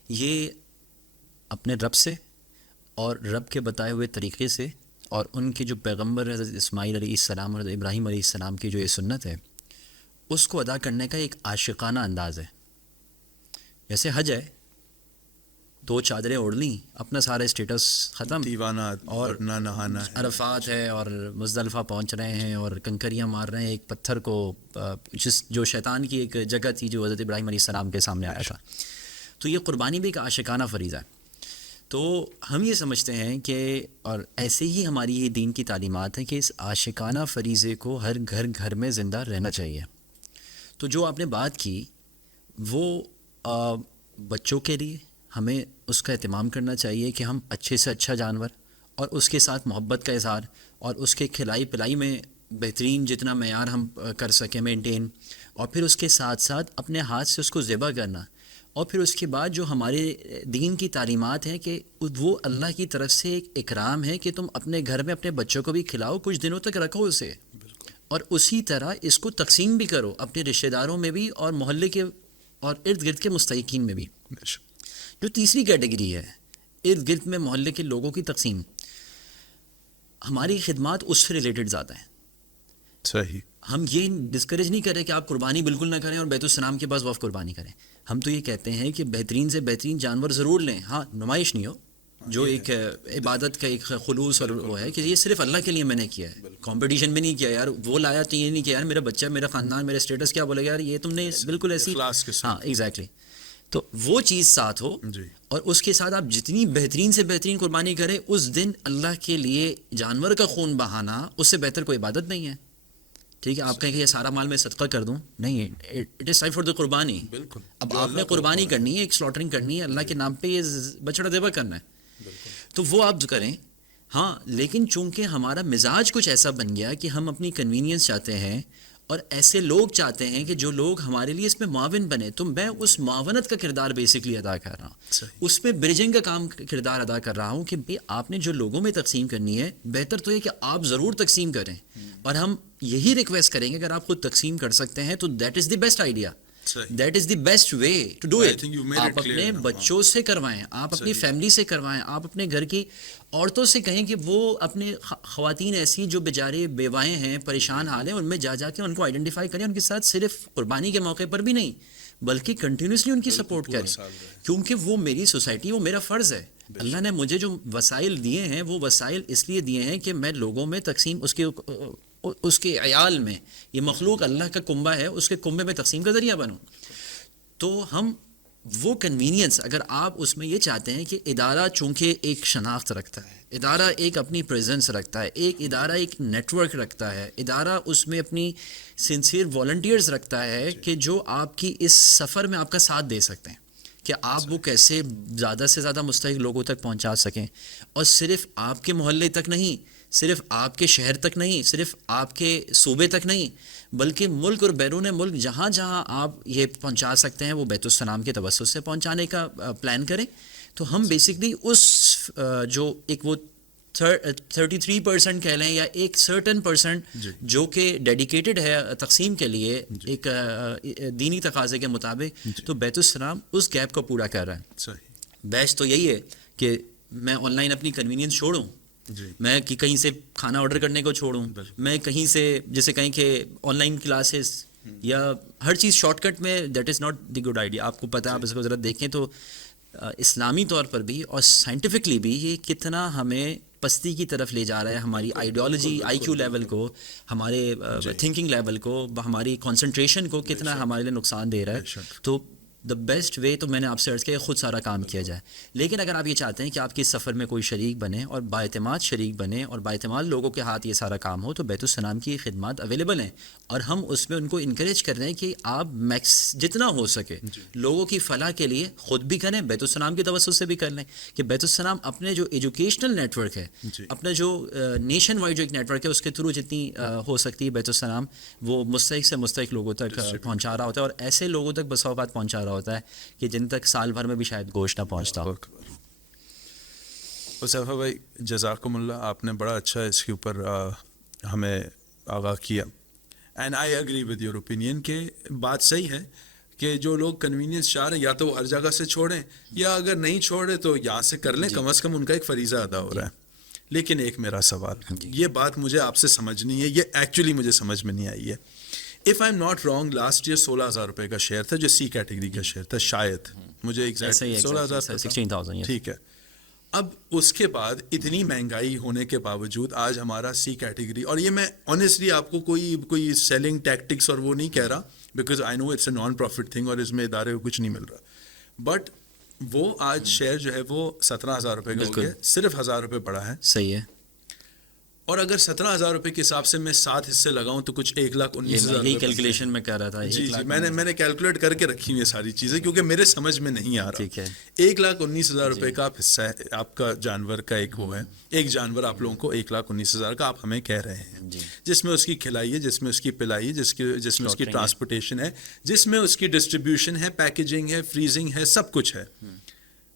یہ اپنے رب سے اور رب کے بتائے ہوئے طریقے سے اور ان کے جو پیغمبر حضرت اسماعیل علیہ السلام اور ابراہیم علیہ السلام کی جو یہ سنت ہے اس کو ادا کرنے کا ایک عاشقانہ انداز ہے. جیسے حج ہے, 2 چادریں اوڑھ لیں, اپنا سارا اسٹیٹس ختم, دیوانہ اور نہ نہانا ہے, عرفات ہے اور مزدلفہ پہنچ رہے ہیں اور کنکریاں مار رہے ہیں ایک پتھر کو, جو شیطان کی ایک جگہ تھی جو حضرت ابراہیم علیہ السلام کے سامنے آیا تھا. تو یہ قربانی بھی ایک عاشقانہ فریضہ ہے. تو ہم یہ سمجھتے ہیں کہ, اور ایسے ہی ہماری یہ دین کی تعلیمات ہیں کہ اس عاشقانہ فریضے کو ہر گھر میں زندہ رہنا چاہیے. تو جو آپ نے بات کی وہ بچوں کے لیے ہمیں اس کا اہتمام کرنا چاہیے کہ ہم اچھے سے اچھا جانور اور اس کے ساتھ محبت کا اظہار اور اس کے کھلائی پلائی میں بہترین جتنا معیار ہم کر سکیں مینٹین, اور پھر اس کے ساتھ ساتھ اپنے ہاتھ سے اس کو ذبح کرنا, اور پھر اس کے بعد جو ہمارے دین کی تعلیمات ہیں کہ وہ اللہ کی طرف سے ایک اکرام ہے کہ تم اپنے گھر میں اپنے بچوں کو بھی کھلاؤ, کچھ دنوں تک رکھو اسے, اور اسی طرح اس کو تقسیم بھی کرو اپنے رشتہ داروں میں بھی اور محلے کے اور ارد گرد کے مستحقین میں بھی. جو تیسری کیٹیگری ہے ارد گرد میں محلے کے لوگوں کی تقسیم, ہماری خدمات اس سے ریلیٹڈ زیادہ ہیں. صحیح. ہم یہ ڈسکریج نہیں کریں کہ آپ قربانی بالکل نہ کریں اور بیت السلام کے پاس وقف قربانی کریں. ہم تو یہ کہتے ہیں کہ بہترین سے بہترین جانور ضرور لیں, ہاں نمائش نہیں ہو, جو ایک عبادت کا ایک خلوص اور وہ ہے کہ یہ صرف اللہ کے لیے میں نے کیا ہے, کمپٹیشن میں نہیں کیا یار, وہ لایا تو یہ نہیں کیا یار میرا بچہ, میرا خاندان, میرا اسٹیٹس کیا بولے گا یار یہ تم نے بالکل ایسی, ہاں ایگزیکٹلی. تو وہ چیز ساتھ ہو اور اس کے ساتھ آپ جتنی بہترین سے بہترین قربانی کریں, اس دن اللہ کے لیے جانور کا خون بہانا اس سے بہتر کوئی عبادت نہیں ہے. ٹھیک ہے, آپ کہیں کہ یہ سارا مال میں صدقہ کر دوں, نہیں, it is time for the قربانی. بالکل. اب آپ نے قربانی کرنی ہے, ایک سلاٹرنگ کرنی ہے, اللہ کے نام پہ یہ بچڑا ذبح کرنا ہے, تو وہ آپ کریں. ہاں لیکن چونکہ ہمارا مزاج کچھ ایسا بن گیا کہ ہم اپنی کنوینئنس چاہتے ہیں اور ایسے لوگ چاہتے ہیں کہ جو لوگ ہمارے لیے اس میں معاون بنے, تو میں اس معاونت کا کردار بیسکلی ادا کر رہا ہوں, اس میں برجنگ کا کردار ادا کر رہا ہوں کہ بھئی آپ نے جو لوگوں میں تقسیم کرنی ہے بہتر تو یہ کہ آپ ضرور تقسیم کریں, اور ہم یہی ریکویسٹ کریں گے اگر آپ خود تقسیم کر سکتے ہیں تو that is the best idea. صحیح. That is the best way to do I it. think you've made آپ it clear اپنے now. بچوں سے کروائیں, آپ اپنی صحیح. فیملی سے کروائیں, آپ اپنے گھر کی عورتوں سے کہیں کہ وہ اپنے خواتین ایسی جو بیچارے بیوائیں ہیں, پریشان حال ہیں, ان میں جا کے ان کو آئیڈینٹیفائی کریں, ان کے ساتھ صرف قربانی کے موقع پر بھی نہیں بلکہ کنٹینیوسلی ان کی سپورٹ کریں, کیونکہ وہ میری سوسائٹی, وہ میرا فرض ہے. اللہ نے مجھے جو وسائل دیے ہیں وہ وسائل اس لیے دیے ہیں کہ میں لوگوں میں تقسیم, اس کے عیال میں, یہ مخلوق اللہ کا کنبہ ہے, اس کے کنبے میں تقسیم کا ذریعہ بنوں. تو ہم وہ کنوینئنس, اگر آپ اس میں یہ چاہتے ہیں کہ ادارہ چونکہ ایک شناخت رکھتا ہے, ادارہ ایک اپنی پریزنس رکھتا ہے, ایک ادارہ ایک نیٹ ورک رکھتا ہے, ادارہ اس میں اپنی سنسیئر والنٹیئرز رکھتا ہے کہ جو آپ کی اس سفر میں آپ کا ساتھ دے سکتے ہیں کہ آپ وہ کیسے زیادہ سے زیادہ مستحق لوگوں تک پہنچا سکیں, اور صرف آپ کے محلے تک نہیں, صرف آپ کے شہر تک نہیں, صرف آپ کے صوبے تک نہیں, بلکہ ملک اور بیرون ملک جہاں جہاں آپ یہ پہنچا سکتے ہیں وہ بیت السلام کے توسط سے پہنچانے کا پلان کریں. تو ہم بیسکلی اس جو ایک وہ 33% کہہ لیں یا ایک سرٹن پرسنٹ جو کہ ڈیڈیکیٹڈ ہے تقسیم کے لیے ایک دینی تقاضے کے مطابق, تو بیت السلام اس گیپ کو پورا کر رہا ہے. بیسٹ تو یہی ہے کہ میں آن لائن اپنی کنوینئنس چھوڑوں, میں کہیں سے کھانا آرڈر کرنے کو چھوڑوں, میں کہیں سے جیسے کہیں کہ آن لائن کلاسز یا ہر چیز شارٹ کٹ میں, that is not the good idea. آپ کو پتہ ہے, آپ اس کو ذرا دیکھیں تو اسلامی طور پر بھی اور سائنٹیفکلی بھی یہ کتنا ہمیں پستی کی طرف لے جا رہا ہے, ہماری آئیڈیالوجی, آئی کیو لیول کو, ہمارے تھنکنگ لیول کو, ہماری کنسنٹریشن کو کتنا ہمارے لیے نقصان دے رہا ہے. تو دا بیسٹ وے تو میں نے آپ سے عرض کیا خود سارا کام کیا جائے. لیکن اگر آپ یہ چاہتے ہیں کہ آپ کے سفر میں کوئی شریک بنے اور باعتماد شریک بنے اور باعتماد لوگوں کے ہاتھ یہ سارا کام ہو, تو بیت السلام کی خدمات اویلیبل ہیں, اور ہم اس میں ان کو انکریج کر رہے ہیں کہ آپ جتنا ہو سکے لوگوں کی فلاح کے لیے خود بھی کریں, بیت السلام کے توسط سے بھی کر لیں. کہ بیت السلام اپنے جو ایجوکیشنل نیٹ ورک ہے, اپنا جو نیشن وائڈ جو ایک نیٹ ورک ہے, اس کے تھرو جتنی ہو سکتی ہے بیت السلام وہ مستحق سے مستحق لوگوں تک پہنچا رہا ہوتا ہے, اور ایسے لوگوں تک بسا اوقات پہنچا رہا ہوتا ہے کہ جن تک سال بھر میں بھی شاید گوشت نہ پہنچتا ہو. حذیفہ بھائی جزاکم اللہ, آپ نے بڑا اچھا اس کے اوپر ہمیں آگاہ کیا, and I agree with your opinion کہ بات صحیح ہے کہ جو لوگ کنوینئنس چاہ رہے ہیں یا تو وہ ہر جگہ سے چھوڑیں, یا اگر نہیں چھوڑے تو یہاں سے کر لیں, کم از کم ان کا ایک فریضہ ادا ہو رہا ہے. لیکن ایک میرا سوال, یہ بات مجھے آپ سے سمجھنی ہے, یہ ایکچولی مجھے سمجھ میں نہیں آئی ہے. If I am not wrong, last year 16,000 روپے کا شیئر تھا جو سی کیٹیگری کا شیئر تھا, شاید مجھے ایگزیکٹ 16,000. ٹھیک ہے. اب اس کے بعد اتنی مہنگائی ہونے کے باوجود آج ہمارا سی کیٹیگری, اور یہ میں آنیسٹلی آپ کو کوئی سیلنگ ٹیکٹکس اور وہ نہیں کہہ رہا, because I know it's a non profit thing اور اس میں ادارے کو کچھ نہیں مل رہا, بٹ وہ آج شیئر جو ہے وہ 17,000 روپے کا ہو گیا, صرف 1,000 روپے بڑھا ہے. صحیح ہے. اور اگر 17,000 روپے کے حساب سے میں 7 حصے لگاؤں تو کچھ 1,19,000. یہی کیلکولیشن میں کر رہا تھا. جی میں نے کیلکولیٹ کر کے رکھی ہوئی ساری چیزیں, کیونکہ میرے سمجھ میں نہیں آ رہا. 1,19,000 روپے کا آپ حصہ ہے آپ کا جانور کا, ایک وہ ہے, ایک جانور آپ لوگوں کو 1,19,000 کا آپ ہمیں کہہ رہے ہیں, جس میں اس کی کھلائی ہے, جس میں اس کی پلائی ہے, جس میں اس کی ٹرانسپورٹیشن ہے, جس میں اس کی ڈسٹریبیوشن ہے, پیکیجنگ ہے, فریزنگ ہے, سب کچھ ہے.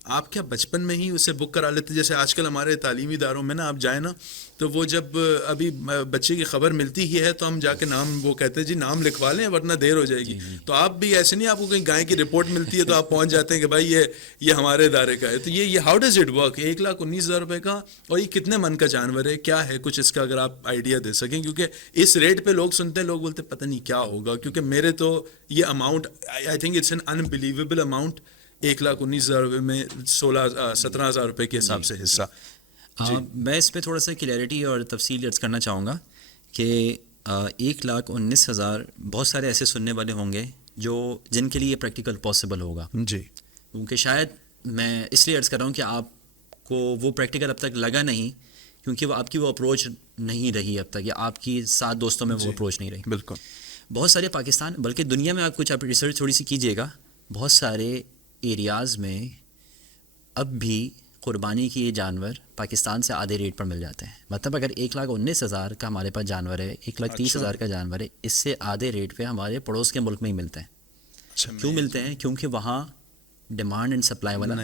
آپ کیا بچپن میں ہی اسے بک کرا لیتے؟ جیسے آج کل ہمارے تعلیمی اداروں میں نا آپ جائیں نا تو وہ جب ابھی بچے کی خبر ملتی ہی ہے تو ہم جا کے نام, وہ کہتے ہیں جی نام لکھوا لیں ورنہ دیر ہو جائے گی. تو آپ بھی ایسے نہیں, آپ کو کہیں گائے کی رپورٹ ملتی ہے تو آپ پہنچ جاتے ہیں کہ بھائی یہ ہمارے ادارے کا ہے. تو یہ ہاؤ ڈز اٹ ورک؟ 1,19,000 روپے کا, اور یہ کتنے من کا جانور ہے, کیا ہے کچھ اس کا اگر آپ آئیڈیا دے سکیں, کیونکہ اس ریٹ پہ لوگ سنتے ہیں, لوگ بولتے ہیں پتہ نہیں کیا ہوگا, کیونکہ میرے تو یہ amount I think it's an unbelievable amount. 1,19,000 روپے میں 17,000 روپے کے حساب سے حصہ. میں اس پہ تھوڑا سا کلیئرٹی اور تفصیل عرض کرنا چاہوں گا کہ 1,19,000 بہت سارے ایسے سننے والے ہوں گے جن کے لیے یہ پریکٹیکل پاسبل ہوگا. جی, کیونکہ شاید میں اس لیے عرض کر رہا ہوں کہ آپ کو وہ پریکٹیکل اب تک لگا نہیں, کیونکہ وہ آپ کی وہ اپروچ نہیں رہی اب تک, یا آپ کی 7 دوستوں میں وہ اپروچ نہیں رہی. بالکل. بہت سارے پاکستان بلکہ دنیا میں آپ کچھ آپ ریسرچ تھوڑی سی کیجیے گا, بہت سارے ایریاز میں اب بھی قربانی کی یہ جانور پاکستان سے آدھے ریٹ پر مل جاتے ہیں. مطلب اگر 1,19,000 کا ہمارے پاس جانور ہے, 1,30,000 کا جانور ہے, اس سے آدھے ریٹ پہ ہمارے پڑوس کے ملک میں ہی ملتے ہیں. کیوں ملتے ہیں؟ کیونکہ وہاں ڈیمانڈ اینڈ سپلائی والا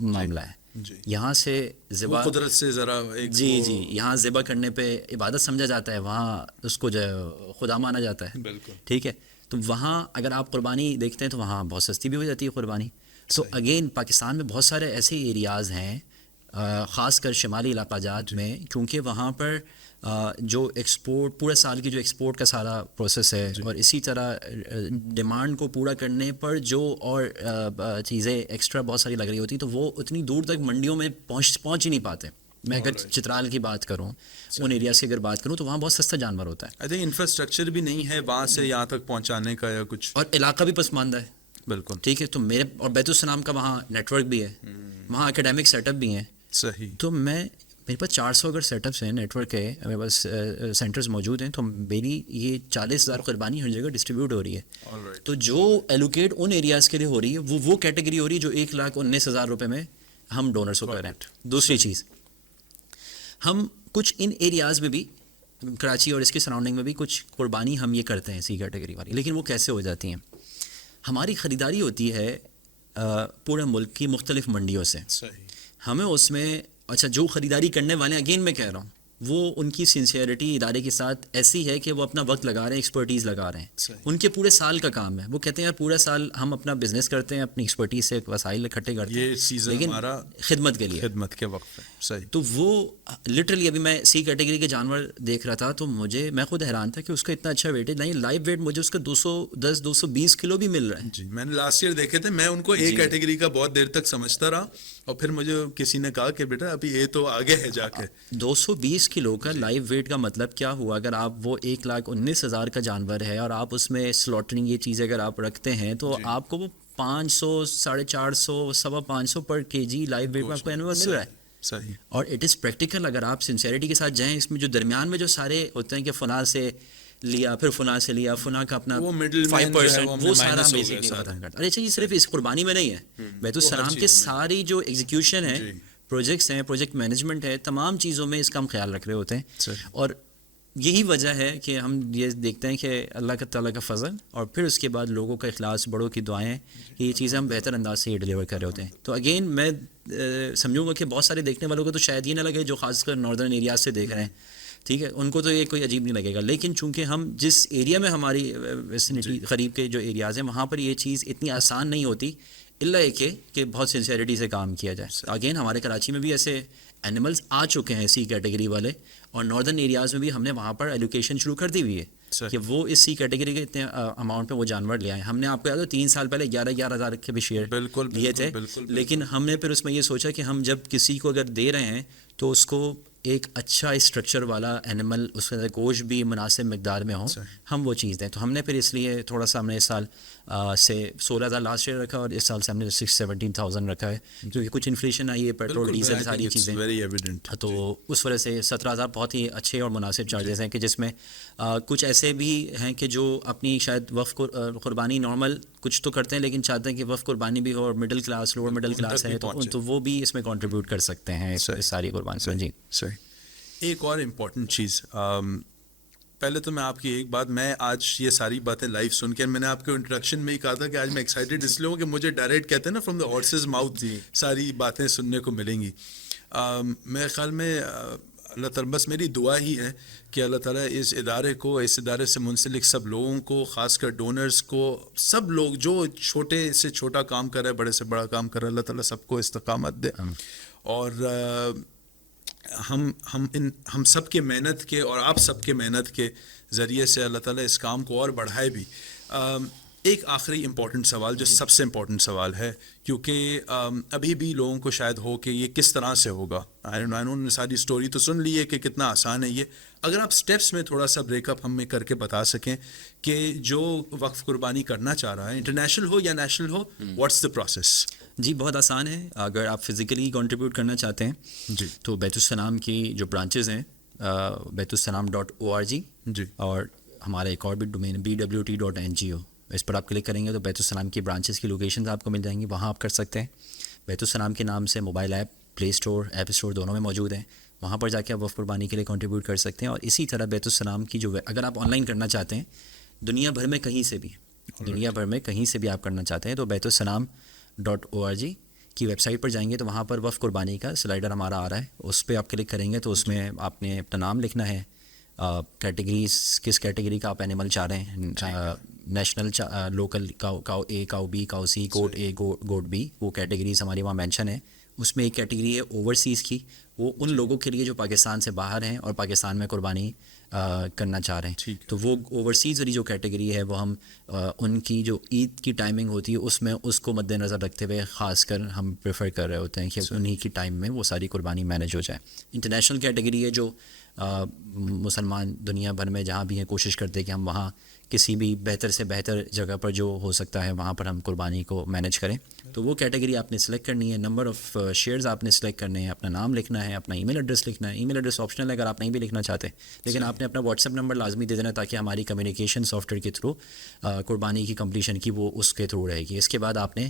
معاملہ ہے. جی یہاں سے وہ ذبح قدرت سے ذرا ایک جی یہاں ذبح کرنے پہ عبادت سمجھا جاتا ہے، وہاں اس کو جو ہے خدا مانا جاتا ہے. بالکل ٹھیک ہے، تو وہاں اگر آپ قربانی دیکھتے ہیں تو وہاں بہت سستی بھی ہو جاتی ہے قربانی. تو اگین پاکستان میں بہت سارے ایسے ایریاز ہیں خاص کر شمالی علاقہ جات میں، کیونکہ وہاں پر جو ایکسپورٹ پورے سال کی جو ایکسپورٹ کا سارا پروسیس ہے، اور اسی طرح ڈیمانڈ کو پورا کرنے پر جو اور چیزیں ایکسٹرا بہت ساری لگ رہی ہوتی تو وہ اتنی دور تک منڈیوں میں پہنچ ہی نہیں پاتے. میں اگر چترال کی بات کروں، ان ایریاز کی اگر بات کروں تو وہاں بہت سستا جانور ہوتا ہے. آئی تھنک انفراسٹرکچر بھی نہیں ہے وہاں سے یہاں تک پہنچانے کا یا کچھ، اور علاقہ بھی پسماندہ ہے. بالکل ٹھیک ہے، تو میرے اور بیت السلام کا وہاں نیٹ ورک بھی ہے، وہاں اکیڈیمک سیٹ اپ بھی ہیں. صحیح. تو میرے پاس 400 اگر سیٹ اپس ہیں نیٹ ورک کے، میرے پاس سینٹرز موجود ہیں، تو میری یہ 40,000 قربانی ہر جگہ ڈسٹریبیوٹ ہو رہی ہے. تو جو ایلوکیٹ ان ایریاز کے لیے ہو رہی ہے وہ کیٹیگری ہو رہی ہے جو 1,19,000 روپے میں ہم ڈونرس کو کر رہے ہیں. دوسری چیز، ہم کچھ ان ایریاز میں بھی کراچی اور اس کے سراؤنڈنگ میں بھی کچھ قربانی ہم یہ کرتے ہیں اسی کیٹیگری والی. لیکن وہ کیسے ہو جاتی ہیں؟ ہماری خریداری ہوتی ہے پورے ملک کی مختلف منڈیوں سے. ہمیں اس میں اچھا جو خریداری کرنے والے ہیں، اگین میں کہہ رہا ہوں، وہ ان کی سنسیئرٹی ادارے کے ساتھ ایسی ہے کہ وہ اپنا وقت لگا رہے ہیں، ایکسپرٹیز لگا رہے ہیں. ان کے پورے سال کا کام ہے، وہ کہتے ہیں یار پورا سال ہم اپنا بزنس کرتے ہیں، اپنی ایکسپرٹیز سے وسائل اکٹھے کرتے ہیں، یہ سیزن لیکن ہمارا خدمت کے لیے، خدمت کے وقت ہے. صحیح. تو وہ لٹرلی ابھی میں سی کیٹیگری کے جانور دیکھ رہا تھا تو میں خود حیران تھا کہ اس کا اتنا اچھا ویٹ ہے. لائیو ویٹ مجھے اس کا 210-220 کلو بھی مل رہا ہے. جی میں نے لاسٹ ایئر دیکھے تھے، میں ان کو اے کیٹیگری کا بہت دیر تک سمجھتا رہا، اور پھر مجھے کسی نے کہا کہ بیٹا ابھی یہ تو آگے ہے جا کے. 220 کلو کا لائیو ویٹ کا مطلب کیا ہوا؟ اگر آپ وہ 1,19,000 کا جانور ہے اور آپ اس میں سلاٹرنگ یہ چیزیں اگر آپ رکھتے ہیں تو آپ کو وہ 500 450 550 پر کے جی لائیو ویٹ میں آپ کو اینول مل رہا ہے. صحیح. اور اٹ از پریکٹیکل. اگر آپ سنسیئرٹی کے ساتھ جائیں، اس میں جو درمیان میں جو سارے ہوتے ہیں کہ فلاں سے لیا، پھر فلاں سے لیا، فلاں کا اپنا وہ middle man 5%، وہ سارا minus ہو گیا بیسکلی سارا. ختم کرتا ہے. اچھا یہ صرف اس قربانی میں نہیں ہے، بیت السلام کے ساری جو ایگزیکیوشن ہے، پروجیکٹس ہیں، پروجیکٹ مینجمنٹ ہے، تمام چیزوں میں اس کا ہم خیال رکھ رہے ہوتے ہیں. اور یہی وجہ ہے کہ ہم یہ دیکھتے ہیں کہ اللہ کا تعالیٰ کا فضل اور پھر اس کے بعد لوگوں کا اخلاص، بڑوں کی دعائیں، کہ یہ چیزیں ہم بہتر انداز سے یہ ڈیلیور کر رہے ہوتے ہیں. تو اگین میں سمجھوں گا کہ بہت سارے دیکھنے والوں کو تو شاید یہ نہ لگے جو خاص کر ناردرن ایریاز سے دیکھ رہے ہیں، ٹھیک ہے، ان کو تو یہ کوئی عجیب نہیں لگے گا. لیکن چونکہ ہم جس ایریا میں ہماری ویسینٹی قریب کے جو ایریاز ہیں وہاں پر یہ چیز اتنی آسان نہیں ہوتی، الا یہ کہ بہت سنسیئرٹی سے کام کیا جائے. اگین ہمارے کراچی میں بھی ایسے اینیملز آ چکے ہیں اسی کیٹیگری والے، اور ناردرن ایریاز میں بھی ہم نے وہاں پر ایلوکیشن شروع کر دی ہوئی ہے کہ وہ اس سی کیٹیگری کے اتنے اماؤنٹ پہ وہ جانور لے آئے. ہم نے آپ کو یاد ہو 3 سال پہلے 11,000 کے بھی شیئر لیے تھے، لیکن ہم نے پھر اس میں یہ سوچا کہ ہم جب کسی کو اگر دے رہے ہیں تو اس کو ایک اچھا اسٹرکچر والا اینیمل، اس کے اندر گوشت بھی مناسب مقدار میں ہو، ہم وہ چیز دیں. تو ہم نے پھر اس لیے تھوڑا سا ہم نے اس سال سے 16,000 لاسٹ ایئر رکھا، اور اس سال سے ہم نے 17,000 رکھا ہے، کیونکہ کچھ انفلیشن آئی ہے، پیٹرول ڈیزل ساری چیزیں، تو اس وجہ سے 17,000 بہت ہی اچھے اور مناسب چارجز ہیں. کہ جس میں کچھ ایسے بھی ہیں کہ جو اپنی شاید وقف قربانی نارمل کچھ تو کرتے ہیں لیکن چاہتے ہیں کہ وقف قربانی بھی ہو، اور middle class, lower middle class ہے تو وہ بھی اس میں کنٹریبیوٹ کر سکتے ہیں اس ساری قربانی سے. جی صحیح. ایک اور امپورٹنٹ چیز، پہلے تو میں آپ کی ایک بات، میں آج یہ ساری باتیں لائیو سن کے، میں نے آپ کو انٹروڈکشن میں ہی کہا تھا کہ آج میں ایکسائٹیڈ اس لیے ہوں کہ مجھے ڈائریکٹ کہتے ہیں نا فرام دا ہارسز ماؤتھ ساری باتیں سننے کو ملیں گی. میرے خیال میں اللہ تعالیٰ، بس میری دعا ہی ہے کہ اللہ تعالیٰ اس ادارے کو، اس ادارے سے منسلک سب لوگوں کو، خاص کر ڈونرز کو، سب لوگ جو چھوٹے سے چھوٹا کام کر رہے ہیں، بڑے سے بڑا کام کر رہے ہیں، اللہ تعالیٰ سب کو استقامت دے. اور ہم سب کے محنت کے اور آپ سب کے محنت کے ذریعے سے اللہ تعالیٰ اس کام کو اور بڑھائے بھی. ایک آخری امپورٹنٹ سوال جو سب سے امپورٹنٹ سوال ہے، کیونکہ ابھی بھی لوگوں کو شاید ہو کہ یہ کس طرح سے ہوگا. انہوں نے ساری اسٹوری تو سن لی ہے کہ کتنا آسان ہے یہ. اگر آپ سٹیپس میں تھوڑا سا بریک اپ ہمیں کر کے بتا سکیں کہ جو وقف قربانی کرنا چاہ رہا ہے، انٹرنیشنل ہو یا نیشنل ہو، واٹس دا پروسیس؟ جی بہت آسان ہے. اگر آپ فزیکلی کنٹریبیوٹ کرنا چاہتے ہیں جی تو بیت السلام کی جو برانچز ہیں بیت السلام .org، جی، اور ہمارا ایک اور بھی ڈومین bwt.ngo، اس پر آپ کلک کریں گے تو بیت السلام کی برانچز کی لوکیشنز آپ کو مل جائیں گی، وہاں آپ کر سکتے ہیں. بیت السلام کے نام سے موبائل ایپ پلے اسٹور، ایپ اسٹور دونوں میں موجود ہیں، وہاں پر جا کے آپ وقف قربانی کے لیے کنٹریبیوٹ کر سکتے ہیں. اور اسی طرح بیت السلام کی جو اگر آپ آن لائن کرنا چاہتے ہیں دنیا بھر میں کہیں سے بھی، دنیا بھر میں کہیں سے بھی آپ کرنا چاہتے ہیں تو بیت السلام .org کی ویب سائٹ پر جائیں گے تو وہاں پر وقف قربانی کا سلائڈر ہمارا آ رہا ہے, اس پہ آپ کلک کریں گے تو اس میں آپ نے اپنا نام لکھنا ہے, کیٹیگریز کس کیٹیگری کا آپ اینیمل چاہ رہے ہیں, national local cow A, cow B, cow C, goat A, goat B, وہ کیٹیگریز ہماری وہاں مینشن ہے. اس میں ایک کیٹیگری ہے اوورسیز کی, وہ ان لوگوں کے لیے جو پاکستان سے باہر ہیں اور پاکستان میں قربانی کرنا چاہ رہے ہیں. تو وہ اوورسیز والی جو کیٹیگری ہے وہ ہم ان کی جو عید کی ٹائمنگ ہوتی ہے اس میں اس کو مد نظر رکھتے ہوئے خاص کر ہم پریفر کر رہے ہوتے ہیں کہ انہی کی ٹائم میں وہ ساری قربانی مینیج ہو جائے. انٹرنیشنل کیٹیگری ہے جو مسلمان دنیا بھر میں جہاں بھی ہیں کوشش کرتے ہیں کہ ہم وہاں کسی بھی بہتر سے بہتر جگہ پر جو ہو سکتا ہے وہاں پر ہم قربانی کو مینیج کریں. تو وہ کیٹیگری آپ نے سلیکٹ کرنی ہے, نمبر آف شیئرز آپ نے سلیکٹ کرنے ہیں, اپنا نام لکھنا ہے, اپنا ای میل ایڈریس لکھنا ہے. ای میل ایڈریس آپشنل ہے اگر آپ نہیں بھی لکھنا چاہتے, لیکن آپ نے اپنا واٹس ایپ نمبر لازمی دے دینا تاکہ ہماری کمیونیکیشن سافٹ ویئر کے تھرو قربانی کی کمپلیشن کی وہ اس کے تھرو رہے گی. اس کے بعد آپ نے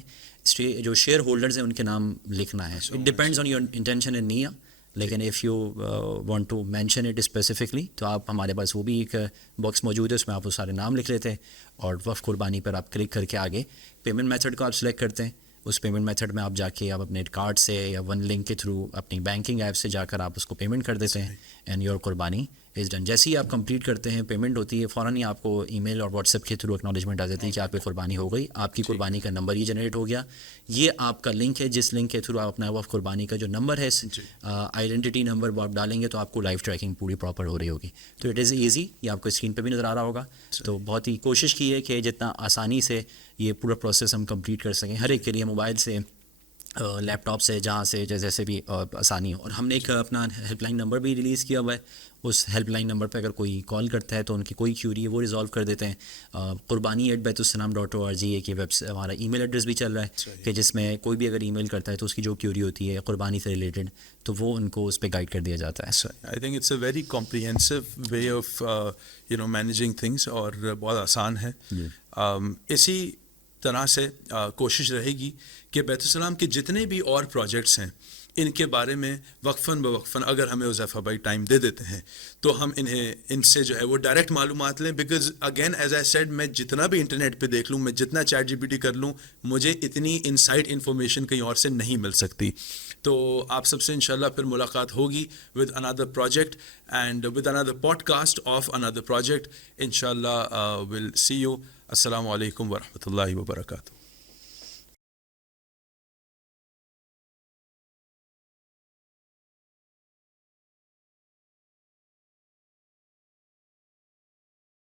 جو شیئر ہولڈرز ہیں ان کے نام لکھنا ہے. It depends on your intention and نیہ, لیکن if you want to mention it specifically تو آپ ہمارے پاس وہ بھی ایک باکس موجود ہے, اس میں آپ وہ سارے نام لکھ لیتے ہیں اور وقف قربانی پر آپ کلک کر کے آگے پیمنٹ میتھڈ کو آپ سلیکٹ کرتے ہیں. اس پیمنٹ میتھڈ میں آپ جا کے آپ اپنے کارڈ سے یا ون لنک کے تھرو اپنی بینکنگ ایپ سے جا کر آپ اس کو پیمنٹ کر دیتے ہیں اینڈ یور قربانی از ڈن. جیسے ہی آپ کمپلیٹ کرتے ہیں پیمنٹ ہوتی ہے فوراً ہی آپ کو ای میل اور واٹس ایپ کے تھرو اکنالجمنٹ آ جاتی ہے کہ آپ کی قربانی ہو گئی, آپ کی قربانی کا نمبر ہی جنریٹ ہو گیا. یہ آپ کا لنک ہے جس لنک کے تھرو آپ اپنا وقف قربانی کا جو نمبر ہے آئیڈینٹی نمبر وہ آپ ڈالیں گے تو آپ کو لائیو ٹریکنگ پوری پراپر ہو رہی ہوگی. تو اٹ از ایزی, یہ آپ کو اسکرین پہ بھی نظر آ رہا ہوگا. تو بہت ہی کوشش کی ہے کہ جتنا آسانی سے یہ پورا پروسیس ہم کمپلیٹ کر سکیں, ہر ایک کے لیے موبائل سے, لیپ ٹاپ سے, جہاں سے جیسے بھی آسانی ہو. اور ہم نے ایک اپنا ہیلپ لائن نمبر بھی ریلیز کیا ہوا ہے, اس ہیلپ لائن نمبر پہ اگر کوئی کال کرتا ہے تو ان کی کوئی کیوری ہے وہ ریزالو کر دیتے ہیں. قربانی@بیتالسلام.org ایک ہمارا ای میل ایڈریس بھی چل رہا ہے کہ جس میں کوئی بھی اگر ای میل کرتا ہے تو اس کی جو کیوری ہوتی ہے قربانی سے ریلیٹڈ تو وہ ان کو اس پہ گائیڈ کر دیا جاتا ہے. I think it's a very comprehensive way of managing things اور بہت آسان ہے. اسی طرح سے کوشش رہے گی کہ بیت السلام کے جتنے بھی اور پروجیکٹس ہیں ان کے بارے میں وقفاً بوقفاً اگر ہمیں حذیفہ بھائی ٹائم دے دیتے ہیں تو ہم ان سے جو ہے وہ ڈائریکٹ معلومات لیں. Because again as I said, میں جتنا بھی انٹرنیٹ پہ دیکھ لوں, میں جتنا چیٹ GPT کر لوں, مجھے اتنی انسائٹ انفارمیشن کہیں اور سے نہیں مل سکتی. تو آپ سب سے انشاءاللہ پھر ملاقات ہوگی with Andar project and with Andar podcast of Andar project. انشاءاللہ ول سی یو. السلام علیکم ورحمۃ اللہ وبرکاتہ.